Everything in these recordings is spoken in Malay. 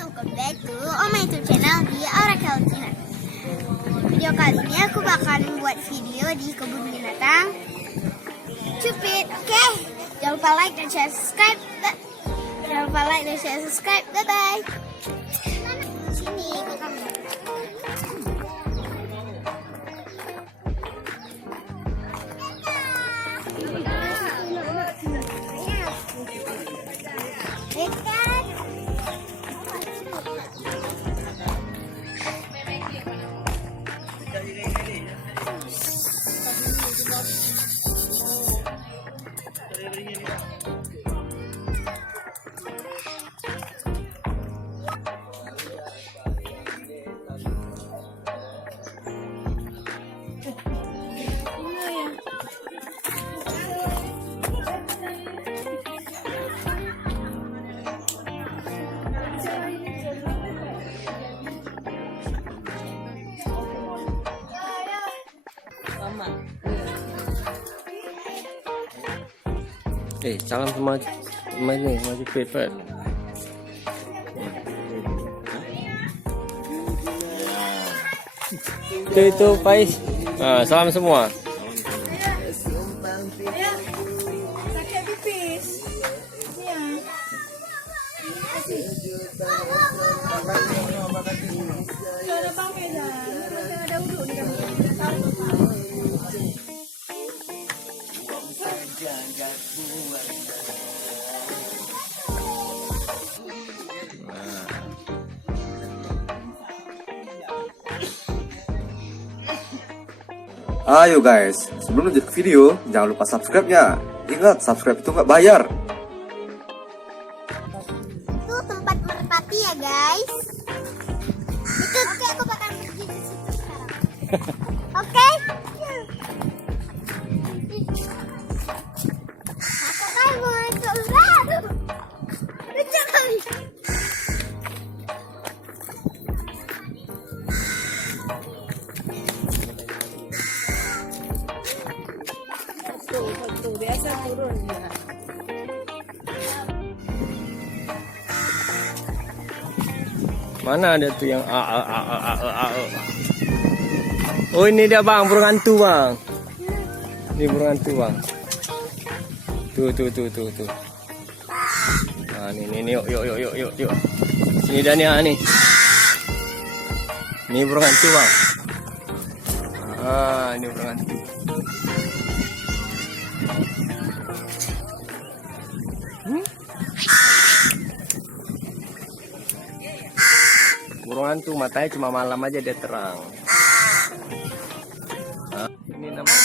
welcome back to my YouTube channel di Amerika Selatan. Video kali ini aku bakal membuat video di kebun binatang Cut Fit. Oke, jangan lupa like dan share subscribe. Bye bye. Sini ke kamu. Salam sama ini, maju pepet. Itu Faiz. Salam semua. Sakit pipis. Ya. Ada pakai dah. Ada uduk di kami. Ayo guys, sebelum lanjut ke video, jangan lupa subscribe-nya. Ingat, subscribe itu nggak bayar. Itu tempat merpati ya guys. Itu oke, aku bakal pergi ke situ sekarang. Oke? Aku mau coba. Lucu kali. Satu biasa turun ya. Mana ada tuh yang Oh ini dia bang, burung hantu bang. Ini burung hantu bang. Tuh. Nah ini yuk. Sini dah nih. Ini burung hantu bang. Ini burung hantu. Burung hantu matanya cuma malam aja dia terang. Ini namanya.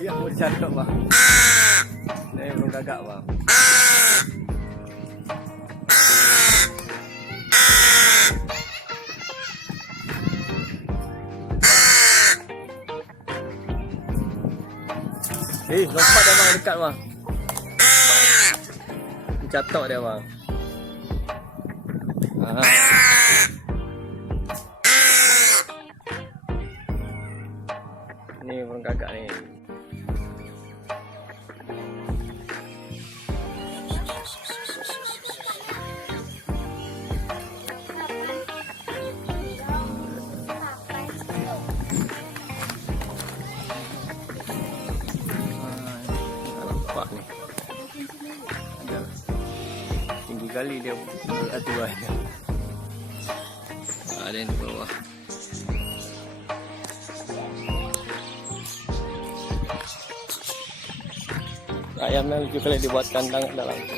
Iya mau jatuh bang. Ini belum gagak bang. Lompat dia bang, dekat bang. Catok dia bang. Ni burung gagak ni. Tinggi kali dia atuannya. Ada yang di bawah. Ayamnya lucu kali dibuat kandang dalam tu.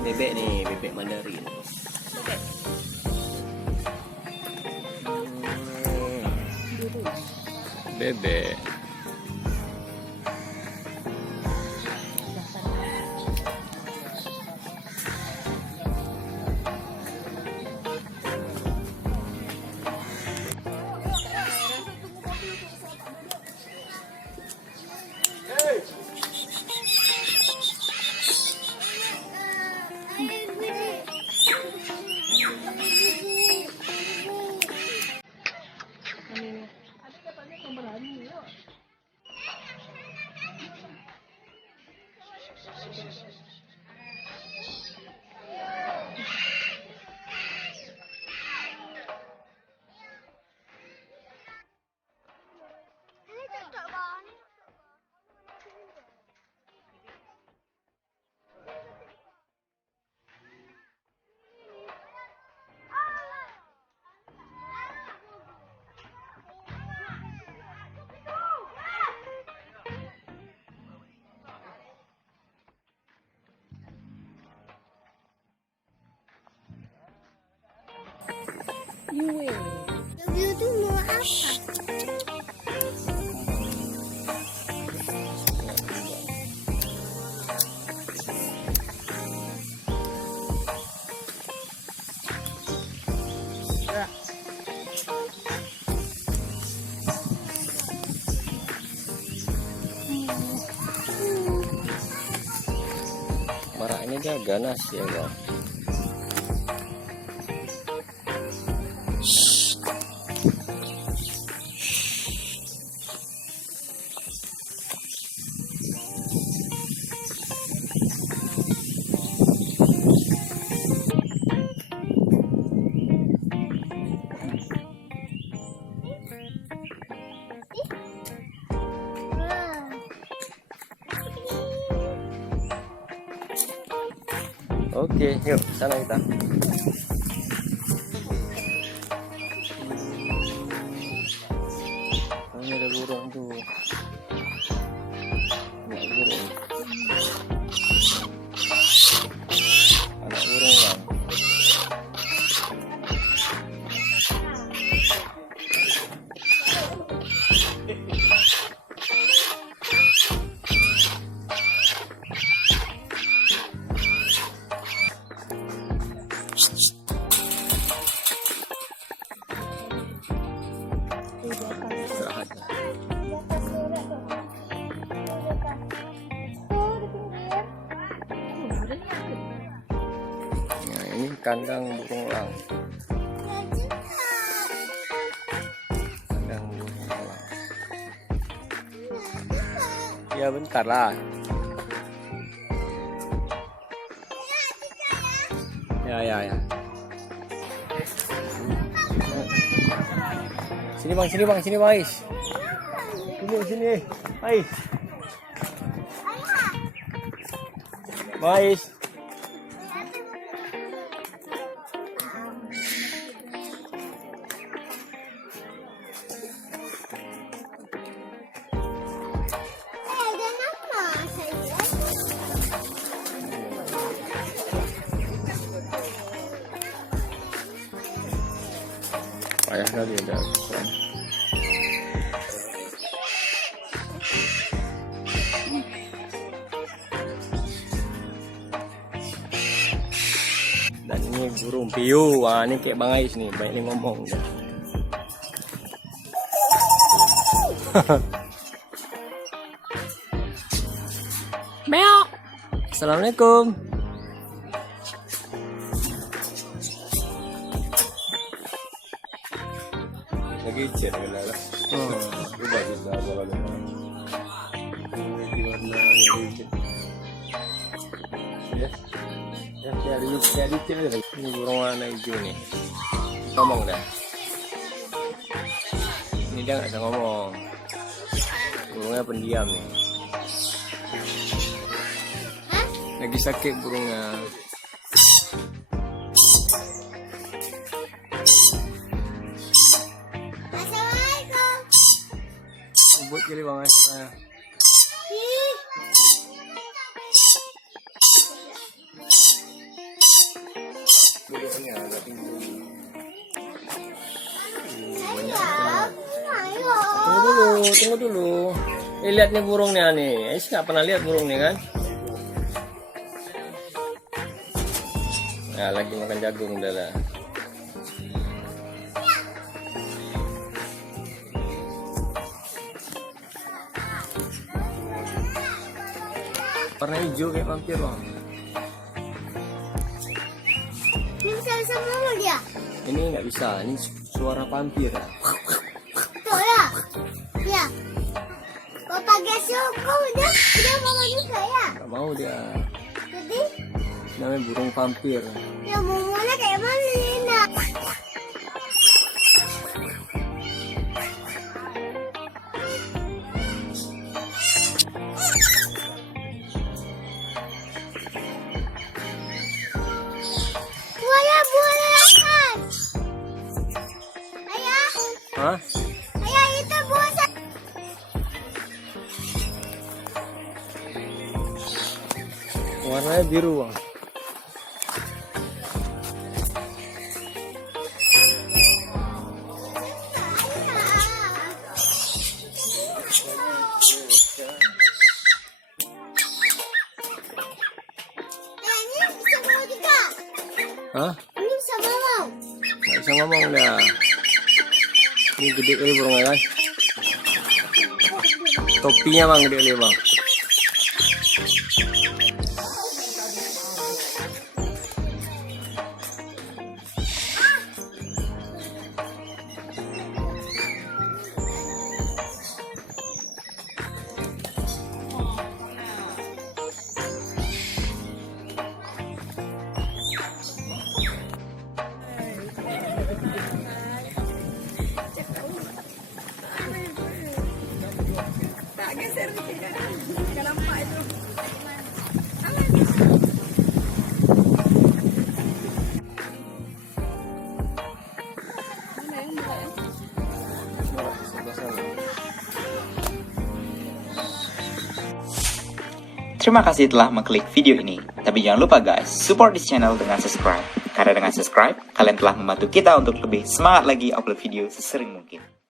Bebek nih, bebek Mandarin. Bebek. Review itu mau apa? Maraknya dia ganas ya bang. Oke, yuk sana kita. Oh, ini ada burung tuh. Anak burung. Anak burung bang. Nah, ini kandang burung elang. Kandang burung elang. Ya bentar lah. Ya. Sini bang, sini Ais. Sini, Ais. Ais. Payah kali udah. Dan ini burung piu. Wah, ini kayak Bang Ais nih, banyak yang ngomong. Meow. Assalamualaikum. Lagi chat lah. Itu bagus lah kalau di warna ya, ini burung warna hijau nih. Ngomong dah. Ini dia nggak bisa ngomong. Burungnya pendiam nih. Lagi sakit burungnya. Assalamualaikum. Buat kali Bang Ais. Tunggu dulu. Lihat nih burungnya nih. Nggak pernah lihat burung nih kan? Nah, lagi makan jagung udah lah. Warna hijau kayak vampir bang. Ini bisa mulu dia. Ini nggak bisa. Ini suara vampir. Betul ya? Ya. Kalau pakai syukur dia mau juga ya. Nggak mau dia. Jadi Namanya burung vampir. ya mumunya kayak mana Lina? Boleh kan? Ayah, Hah? ayah itu buasa. Warnanya biru bang. Ini bisa ngomong juga. Hah? Ini bisa ngomong. Nggak bisa ngomong dah. Ini gede kali burungnya kan? Topinya bang gede kali bang. Tak geser dikit kan? Nggak nampak itu. Mana yang murah ya? Terima kasih telah mengklik video ini. Tapi jangan lupa guys, support this channel dengan subscribe. Karena dengan subscribe, kalian telah membantu kita untuk lebih semangat lagi upload video sesering mungkin.